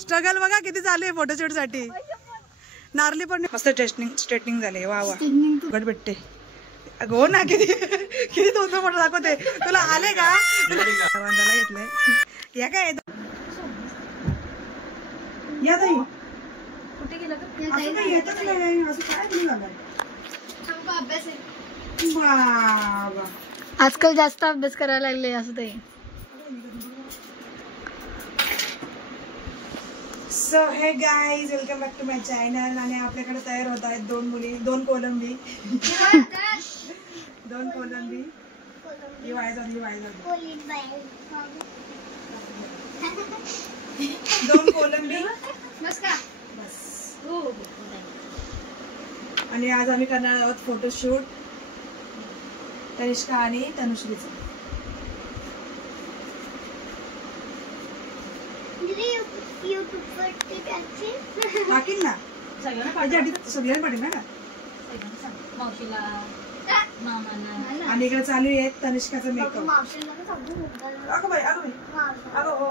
Struggle बघा किती चालू आहे फोटोशूट साठी. नारली पण मस्त स्ट्रेटनिंग झाले. वा वा गट भेटते. हो ना किती किती दोन फोटो दाखवते. तुला आले का? बांधायला घेतलंय. या काय या ताई कुठे गेला का? येतच नाही असं काय तुम्ही झालंय. आजकाल जास्त अभ्यास करायला लागले असं ते. So hey guys welcome back to my channel. आणि आपल्याकडे तयार होत आहेत दोन मुली, दोन कोलंबी. दोन कोलंबी दोन कोलंबी बस. आणि आज आम्ही करणार आहोत फोटोशूट तनिष्का आणि तनुश्रीचं. टाकील ना सगळ्यांना पाठील ना. आणि इकडे चालू आहे तनिष्काचा मेकअप. अगं बाई अगं हो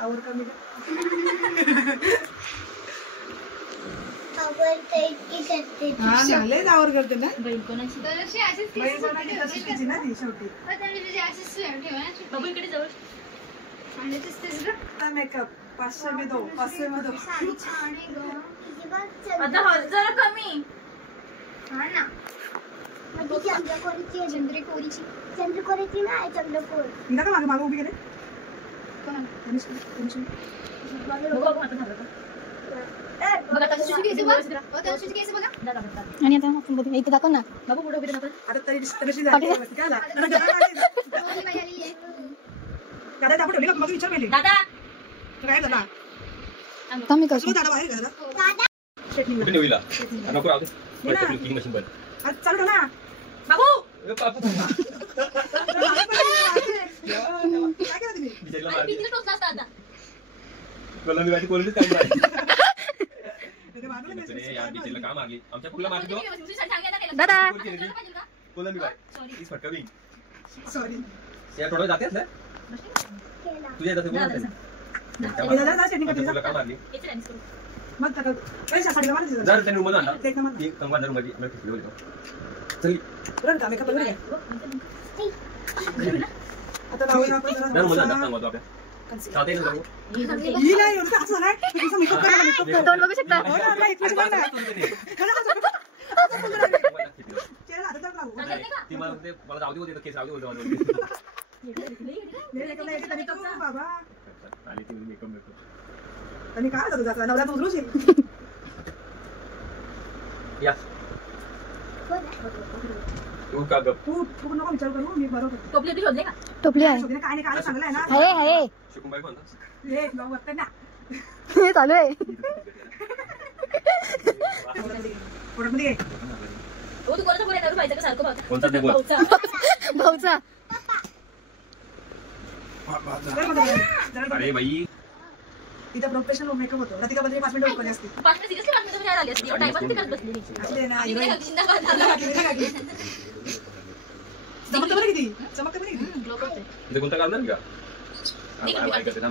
आवर कमी हा लयच आवर करते ना. बहीण कोणाची ना ती शेवटी. मेकअप 500 में दो. आता जरा कमी चंद्रकोरीची नाही चंद्रकोर. नका मागे मागे उभी गेले. आणि आता आपण इथे दाखव ना. आता तरी झाली दादा आपण ठेवली का? मग विचार केली दादा काय झाला. कमी कसं दादा बाहेर घरा कुठे ठेवला नको राहू दे. मशीन बंद आज चालू ना बाबू. काय केलं तुम्ही? कोलंबी वाटी कोलंबी काय मारली यार बिचारीला का मारली. आमच्या कुठला मारली तो दादा कोलंबी बाय इस फटकवी. सॉरी या थोडं जातेस ना तुझ्या इथे बोल का मारली. मग टाका पैसा साडी मारली जर त्यांनी रूम आणला ते कंगवा रूम मध्ये आम्ही फिरलो होतो. चल तुरंत मेकअप करून घे. आता लावून आपण जरा रूम आणला कंगवा तो आपल्या साथे ना जाऊ. ही नाही एवढं असं झालं. तुझं मेकअप करायला मेकअप दोन बघू शकता. हो ना नाही इकडे बघ ना. चेहरा हातात लावू. ती मला जाऊ दे होते केस जाऊ दे बाबा आली ती मेकअप आणि काय झालं तुझा नवरा उधरूच या तू का गप तू नको विचार करू. मी बरोबर टोपली शोधले का? टोपली आहे काय नाही काय चांगलं आहे ना. आहे शुकुंबाई म्हणतो हे ब्लॉग बघते ना हे चालू आहे. फोटोमध्ये तू कोणाचा बोलाय करू पाहिजे का सारखं कोणता ते बोल भाऊचा. अरे बाई तिथं प्रोफेशनल मेकअप होतो. तिला बदली 5 मिनिटं उकळली असते. 5 मिनिट सिरियसली 5 मिनिटं मी आली असती. टाइम पण करत बसली. असले ना जिंदाबाद चमकते बरं किती चमकते बरं किती. ग्लो करते. इथे कोणता काढणार का? काय करते ना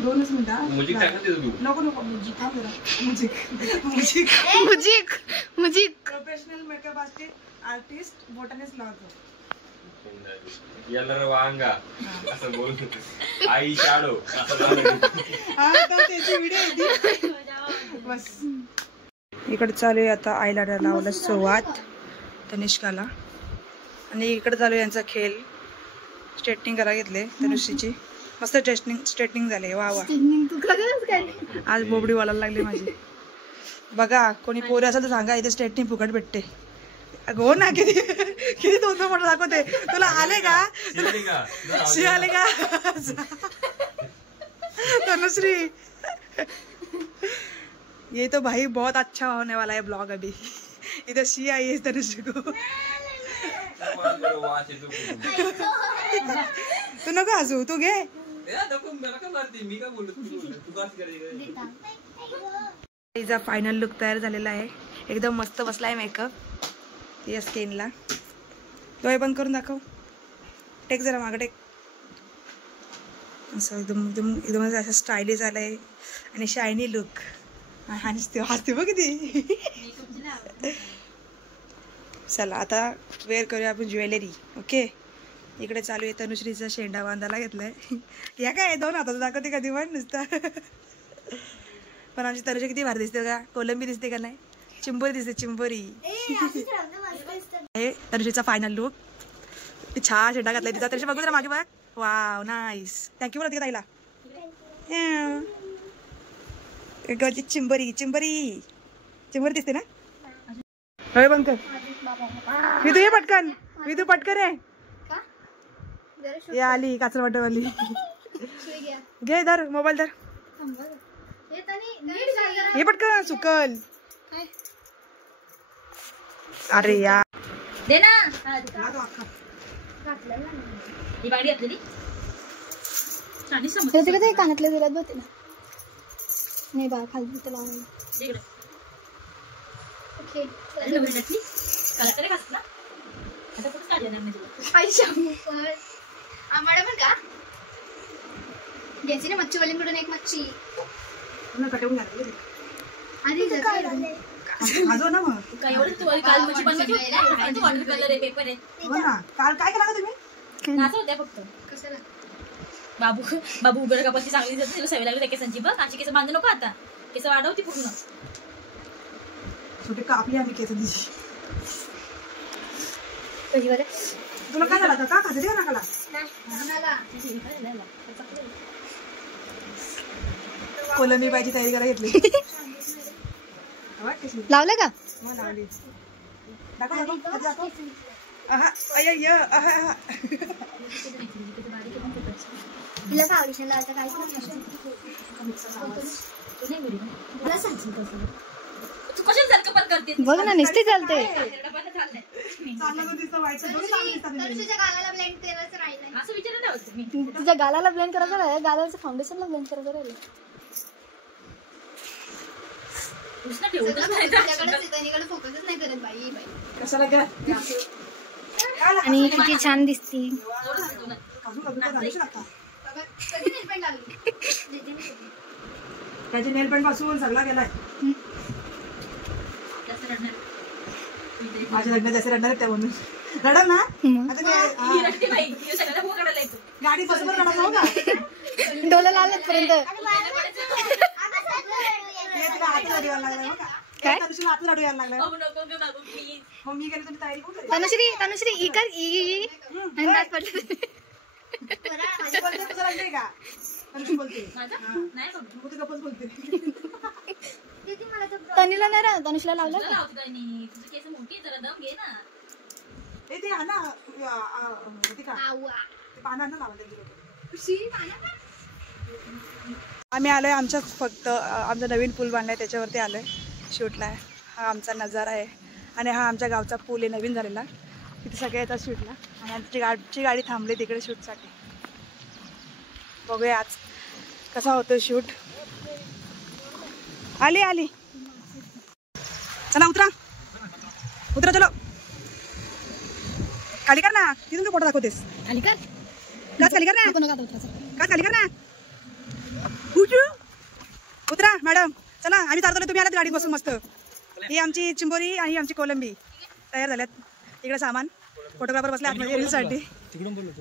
2 मिनिटं म्युझिक टाकत ते तू नको म्युझिक थांब जरा. Music professional makeup artist botanist लावतो. याला वांगा असं बोल आई शाडो बस. इकडे चालू आहे आता आयलाइनर लावायला सुरुवात तनिष्काला. आणि इकडे चालू आहे यांचा खेळ. स्ट्रेटनिंग करायला घेतले तनुश्रीची. मस्त स्ट्रेटनिंग झाले. वा वा आज बोबडी वालायला लागली माझी. बघा कोणी पोरे असेल तर सांगा इथे स्ट्रेटनिंग फुकट भेटते. हो ना किती किती दोन फोटो दाखवते. तुला आले का? शी आले का? तनुश्री ये तो भाई बहुत अच्छा होने वाला है ब्लॉग. अभी इधर शी आई है तनुश्री को. तू नको हसू तू घे. तिचा फायनल लुक तयार झालेला आहे. एकदम मस्त बसलाय मेकअप. या स्किनला डोळे बंद करून दाखव. टेक जरा मागं टेक. असं एकदम एकदम एकदम असं स्टायलिश आलंय. आणि शायनी लुक. हसते बघ किती. चला आता वेअर करूया आपण ज्वेलरी. ओके, इकडे चालू आहे तनुश्रीचा शेंडा बांधायला घेतलाय. या काय 2 हाताचं दाखवते कधी पण नुसतं. पण आमची तनुश्री किती भारी दिसते का. कोलंबी दिसते का नाही, चिंबोरी दिसते चिंबोरी. हे तनुश्रीचा फायनल लुक. छान शेंडा घातलाय तिचा. तनुश्री बघू जरा मागे बघ. Wow nice. थँक्यू बोलते का ताईला. चिंबरी चिंबरी चिंबरी दिसते ना. होय बंक विदू ये पटकन. विदू पटकन आहे. ये आली काचर वाटवाली. घे धर मोबाईल धर. हे पटकन सुकल. अरे यार दे ना. ही बांगडी घातलेली कानातल्या दिल्यात बघ तिला. नाही बा खाली तिथे लावायला. आम्हाला पण का घ्यायची ना मच्छीवाल्यांकडून एक मच्छी. आणि माझं ना मग काय एवढं काल मच्छी बनवायची वॉटर कलर आहे, पेपर आहे. काल काय केला तुम्ही. नाच होत्या फक्त. कशाला बाबू उघड कपाची चांगली दिसत सवय लागली त्या केसांची. बघ आमची केस बांधू नको आता. केस वाढवती पूर्ण. छोटे कापली आम्ही केस दिशी. तुला काय झालं का खाते दे नाकाला. कोलंबी पाहिजे तयारी करायला घेतली. लावलं का. लावली. तू कशाला सारखं पण करते. बघ ना नुसती चालते. असं विचारलं नाही होत मी. तुझ्या गालाला ब्लेंड करायचं राहिलं. गालाचं फाउंडेशनला ब्लेंड करायचं राहिलं. आणि किती छान दिसती. त्याचे नेल पेंट पासून सगळा गेलाय. माझ्या लग्न जसे रडणार त्या म्हणून रडा ना. गाडी बसवर रडा हो का. डोला लावलं पर्यंत. तनुश्री ई कर ई. तनीला नाही रा. तनुश्रीला लावलं आम्ही आलोय आमच्या फक्त आमचा नवीन पूल बांधलाय त्याच्यावरती आलोय शूटला. हा आमचा नजारा आहे आणि हा आमच्या गावचा पूल आहे नवीन झालेला. तिथे सगळे येतात शूटला आणि आमची गाडी थांबली तिकडे शूटसाठी. बघूया आज कसा होतो शूट. आली आली. चला उतरा उतरा चलो. खाली कर ना. तिथून तू फोटो दाखवतेस. खाली कर. खाली कर ना. का खाली कर ना. उतरा मॅडम. चला आम्ही चालतो. तुम्ही आलात गाडीत बसून मस्त. ही आमची चिंबोरी आणि ही आमची कोलंबी तयार झाल्यात. इकडे सामान फोटोग्राफर बसले आतमध्ये रीलसाठी.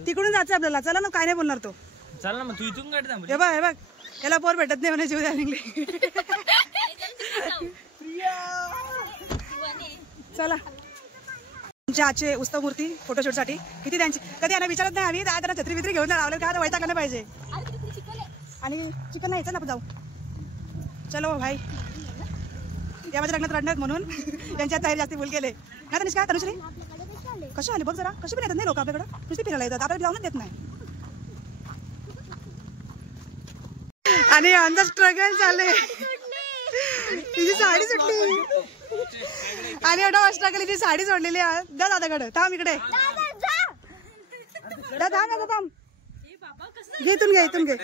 तिकडून जायचं आपल्याला. चला ना. काय नाही बोलणार तो. चला ना मग तू इथून गाडी थांब. हे बघ हे बघ याला पोर भेटत नाही म्हणा जीव द्यायला निघले. चला आमच्या आजचे उत्सव मूर्ती फोटोशूटसाठी किती त्यांची कधी यांना विचारत नाही आम्ही. त्यांना छत्री बित्री घेऊन लावलं का वैताग नाही पाहिजे. आणि चिकन नाही चल आपण जाऊ. चलो भाई. या माझ्या लग्नात रडणार म्हणून यांच्यात तयारी जास्त फुल केले ना. तनिष्का तनुश्री कशी आली बघ जरा. कशी पण येतात नाही लोक आपल्याकडं. नुसती फिरायला येतात. आपल्याला जाऊनच देत नाही. आणि आमचा स्ट्रगल चालले. तिची साडी सुटली आणि एवढा स्ट्रगल. तिची साडी सोडलेली. जा दादाकडे. थांब इकडे. थांब घे इथून घे इथून घे.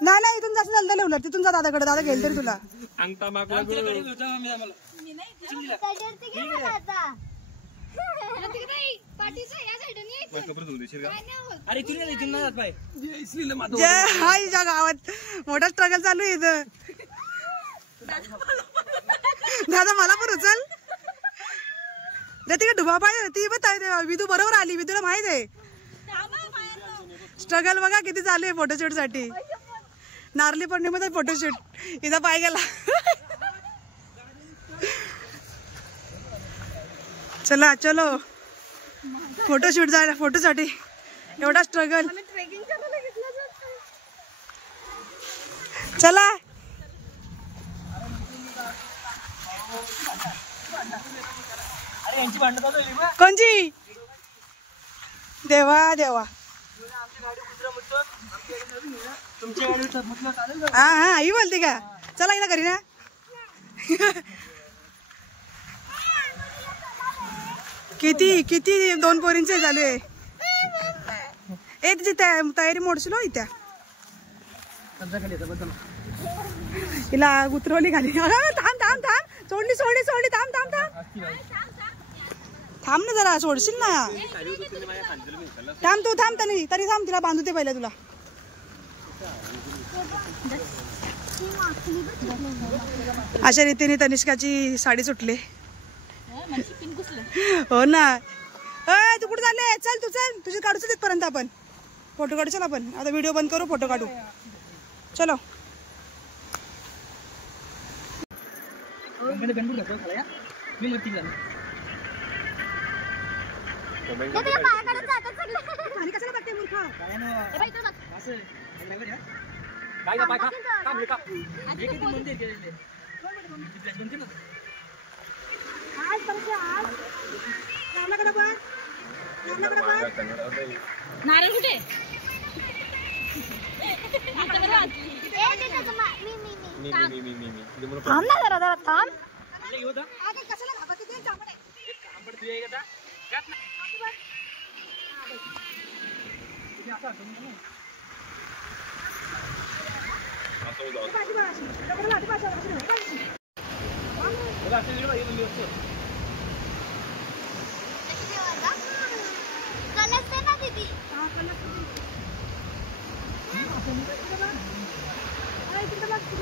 नाही इथून जास्त चालतं उलट. तिथून जा दादाकडे. दादा घेईल तरी तुला. माझे कपडे धुवून देशील का? अरे इथून नाही, इथून नाही जात बाई. जय हाय ज्या गावात मोठा स्ट्रगल चालू आहे इथं. दादा मला पण उचल. तिकडे डुबा पाहिजे ती पण विदू बरोबर आली. विदूला माहित आहे स्ट्रगल बघा किती चालू आहे फोटोशूट साठी. नारळी पौर्णिमेचा फोटोशूट इथं पाय गेला. चला चलो फोटोशूट जायला फोटोसाठी एवढा स्ट्रगल. चला अरे यांची भांडणं चालू झाली बा. कोणची देवा देवा. तुमच्या गाडीवर म्हटलं चालेल का? हा हा आई बोलते का. चला इथं घरी ना. किती किती 2 पोरींचे झाले. ए तिची तयारी मोडशील हो इथं. तिला उतरवली खाली. थांब थांब थांब सोडली सोडली सोडली. थांब थांब थांब थांब ना जरा सोडशील ना. थांब तू थांब तरी तरी थांब. तिला बांधू दे पहिला तुला. अशा रीतीने तनिष्काची साडी सुटली. हो ना. तू कुठे चालले. चल तू चल तुझे काढूच तिथपर्यंत आपण फोटो काढू. चल आपण आता व्हिडिओ बंद करू फोटो काढू. चलो मी मग ती झालं. कशाला बघते मूर्ख. काय ना असं काय का पाय का काम हे का हे किती मंदिर केलेले फ्लॅश बनते ना. नारळ कुठे थांब ना जरा जरा थांब. ना दीदी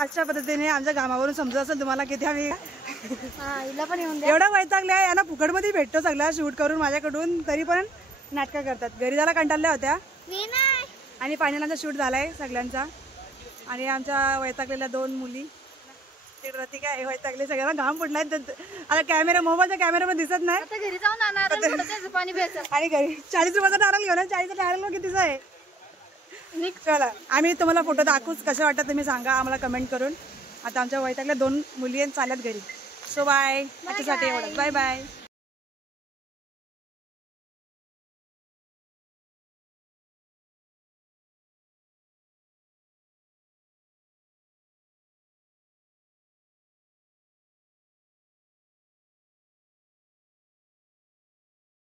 अशा पद्धतीने आमच्या गावावरून समजत असेल तुम्हाला किती आम्ही हिला पण येऊन द्या. एवढा वैतागल्या. यांना फुकटमध्ये भेटतो सगळ्या शूट करून माझ्याकडून तरी पण नाटकं करतात. घरी जायला कंटाळल्या होत्या आणि फायनल शूट झालाय सगळ्यांचा. आणि आमच्या वैतागलेल्या 2 मुली रतिका हे वैतागले. सगळ्यांना घाम फुटलाय. आता कॅमेरा मोबाईलचा कॅमेरा पण दिसत नाही. आता घरी जाऊन आणणार पाणी प्यायचं. आणि घरी 40 रुपयाचा नारळ घेऊन 40चा नारळ कितीचा आहे. चला आम्ही तुम्हाला फोटो दाखवूच. कसे वाटतं तुम्ही सांगा आम्हाला कमेंट करून. आता आमच्या वैतागल्या 2 मुली चालल्यात घरी. So bye. आजच्यासाठी एवढंच. Bye bye.